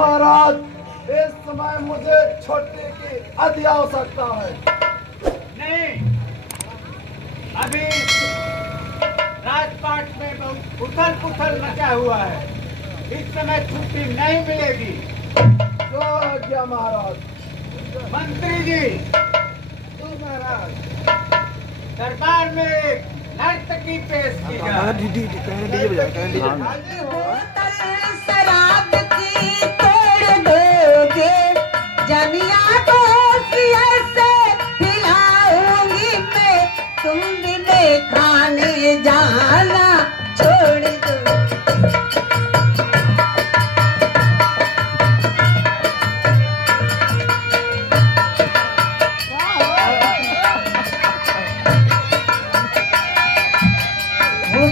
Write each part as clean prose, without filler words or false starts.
महाराज, इस समय मुझे छुट्टी की अति आवश्यकता है। नहीं, अभी राजपाट में बहुत उथल पुथल मचा हुआ है। इस समय छुट्टी नहीं मिलेगी। जो आज्ञा महाराज। मंत्री जी, तो महाराज, दरबार में एक नर्तकी पेश की जाए। बोतल शराब की तोड़ दोगे, जनिया को ऐसे पिलाऊंगी मैं, तुम बिने खाने जाना छोड़ दो।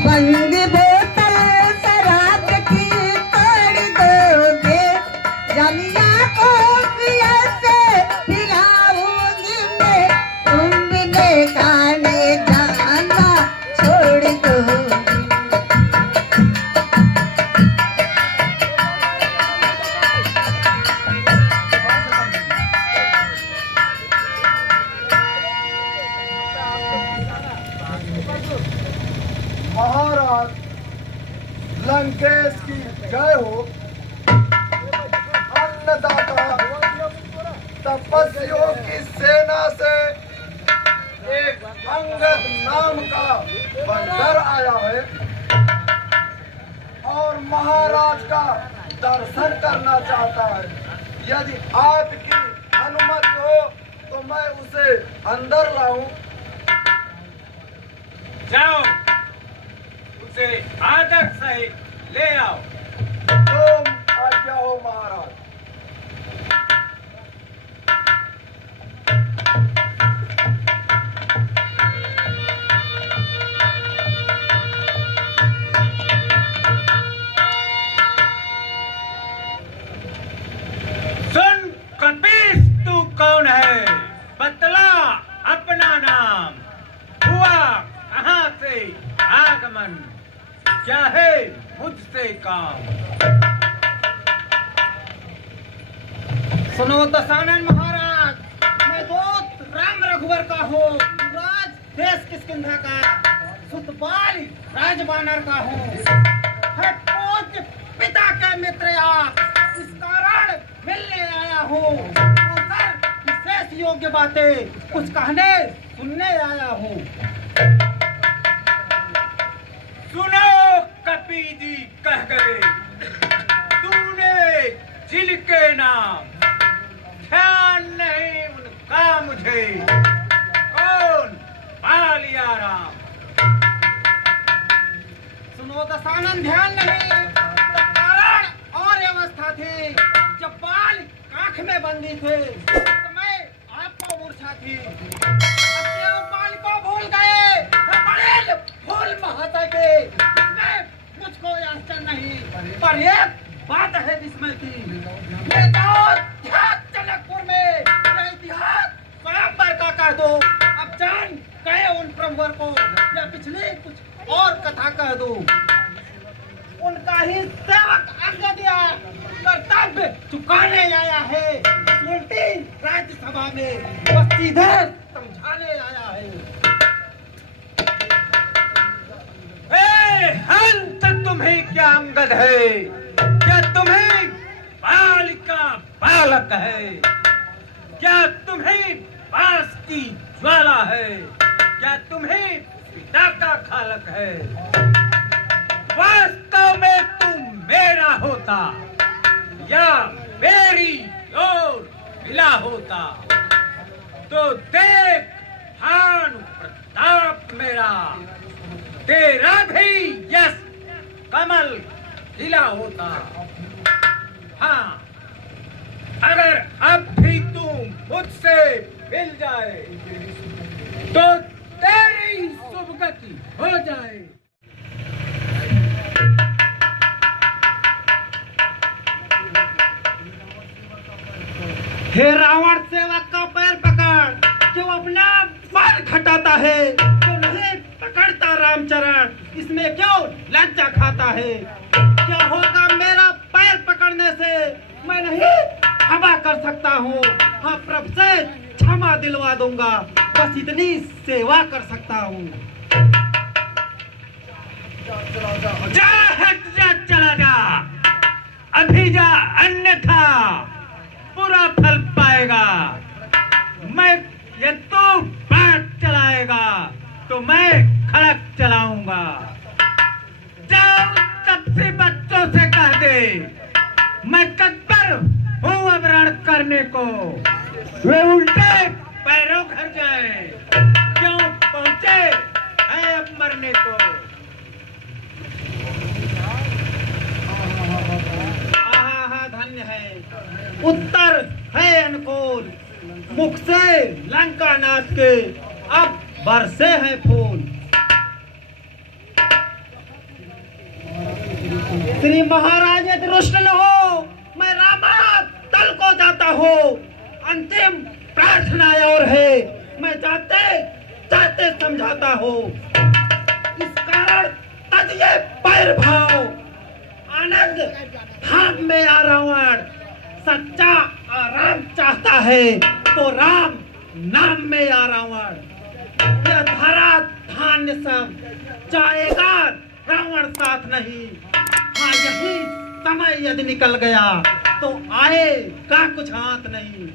बंद बोतल शराब की तोड़ दोगे, जनिया को ऐसे पिलाऊंगी मैं, तुम बिने खाने जाना छोड़ दो। महाराज, लंकेश की जय हो। अन्नदाता तपस्वियों की सेना से एक अंगद नाम का बंदर आया है और महाराज का दर्शन करना चाहता है। यदि आपकी अनुमति हो तो मैं उसे अंदर लाऊं। जाओ, उसे आदर सहित ले आओ। तुम आज्ञा हो महाराज। सुन कपीस, तू कौन है? बतला अपना नाम। हुआ कहाँ से आगमन? क्या है मुझसे काम? सुनो दशानन महाराज, मैं दूत राम रघुवर का हूँ, राज देश किष्किंधा का, सुतबाल राजबानर का हूँ। है पूज्य पिता के मित्र आप, इस कारण मिलने आया हूँ। सर विशेष योग्य बातें कुछ कहने सुनने आया हूँ। सुनो, कपी जी कह गए, तूने जिनके नाम ध्यान नहीं उनका मुझे। कौन? बालिया राम। सुनो दशानन, ध्यान नहीं तो कारण और अवस्था थी। जब बाल काख में बंदी थे तो मैं आपको मूर्छा थी। अब क्यों बाल को भूल गए? बड़े फूल महाशय के, इसमें मुझको आश्चर्य नहीं, पर एक बात है जिसमें की मैं जनकपुर में यह इतिहास स्वयंवर का कह दो। अब जान गए उन प्रभुवर को, या पिछली कुछ और कथा कह दो। उनका ही सेवक अंगदिया कर्तव्य चुकाने आया है, उल्टी राज्यसभा में बस सीधे समझाने आया है। हंत, तुम्हें क्या अंगद है? क्या तुम्हें बालिका बालक है? क्या तुम्हें पास की ज्वाला है? क्या तुम्हें पिता का खालक है? वास्तव में तुम मेरा होता या मेरी ओर मिला होता तो देख भानु प्रताप मेरा, तेरा भी यश कमल खिला होता। हाँ, अगर अब भी तुम मुझसे मिल जाए तो तेरी सुभगति हो जाए। हे रावण सेवक का पैर पकड़, जो अपना बाल घटाता है तो नहीं पकड़ता रामचरण, इसमें क्यों लज्जा खाता है? क्या होगा मेरा पैर पकड़ने से? मैं करवा दूंगा, बस इतनी सेवा कर सकता हूँ। जा हट जा, चला जा, अभी जा, अन्यथा पूरा फल पाएगा। मैं ये तू बात चलाएगा तो मैं खड़क चलाऊंगा। जाओ सबसे बच्चों से कह दे मैं तत्पर हूँ अब रण करने को। वे उल्टे पैरों घर जाए, क्यों पहुंचे हैं अब मरने को। धन्य है, उत्तर है अनुकूल, मुख से लंका नाथ के अब बरसे हैं फूल। श्री महाराज यदि रुष्ट न हो, मैं रामा तल को जाता हूँ। अंतिम प्रार्थना और है, मैं जाते समझाता हूँ। इस कारण तज ये पैर भाव, आनंद धाम में आ रावण। सच्चा आराम चाहता है तो राम नाम में आ रावण। यह धरा धान्य सब जाएगा, रावण साथ नहीं। हाँ, यही समय यदि निकल गया तो आएगा कुछ हाथ नहीं।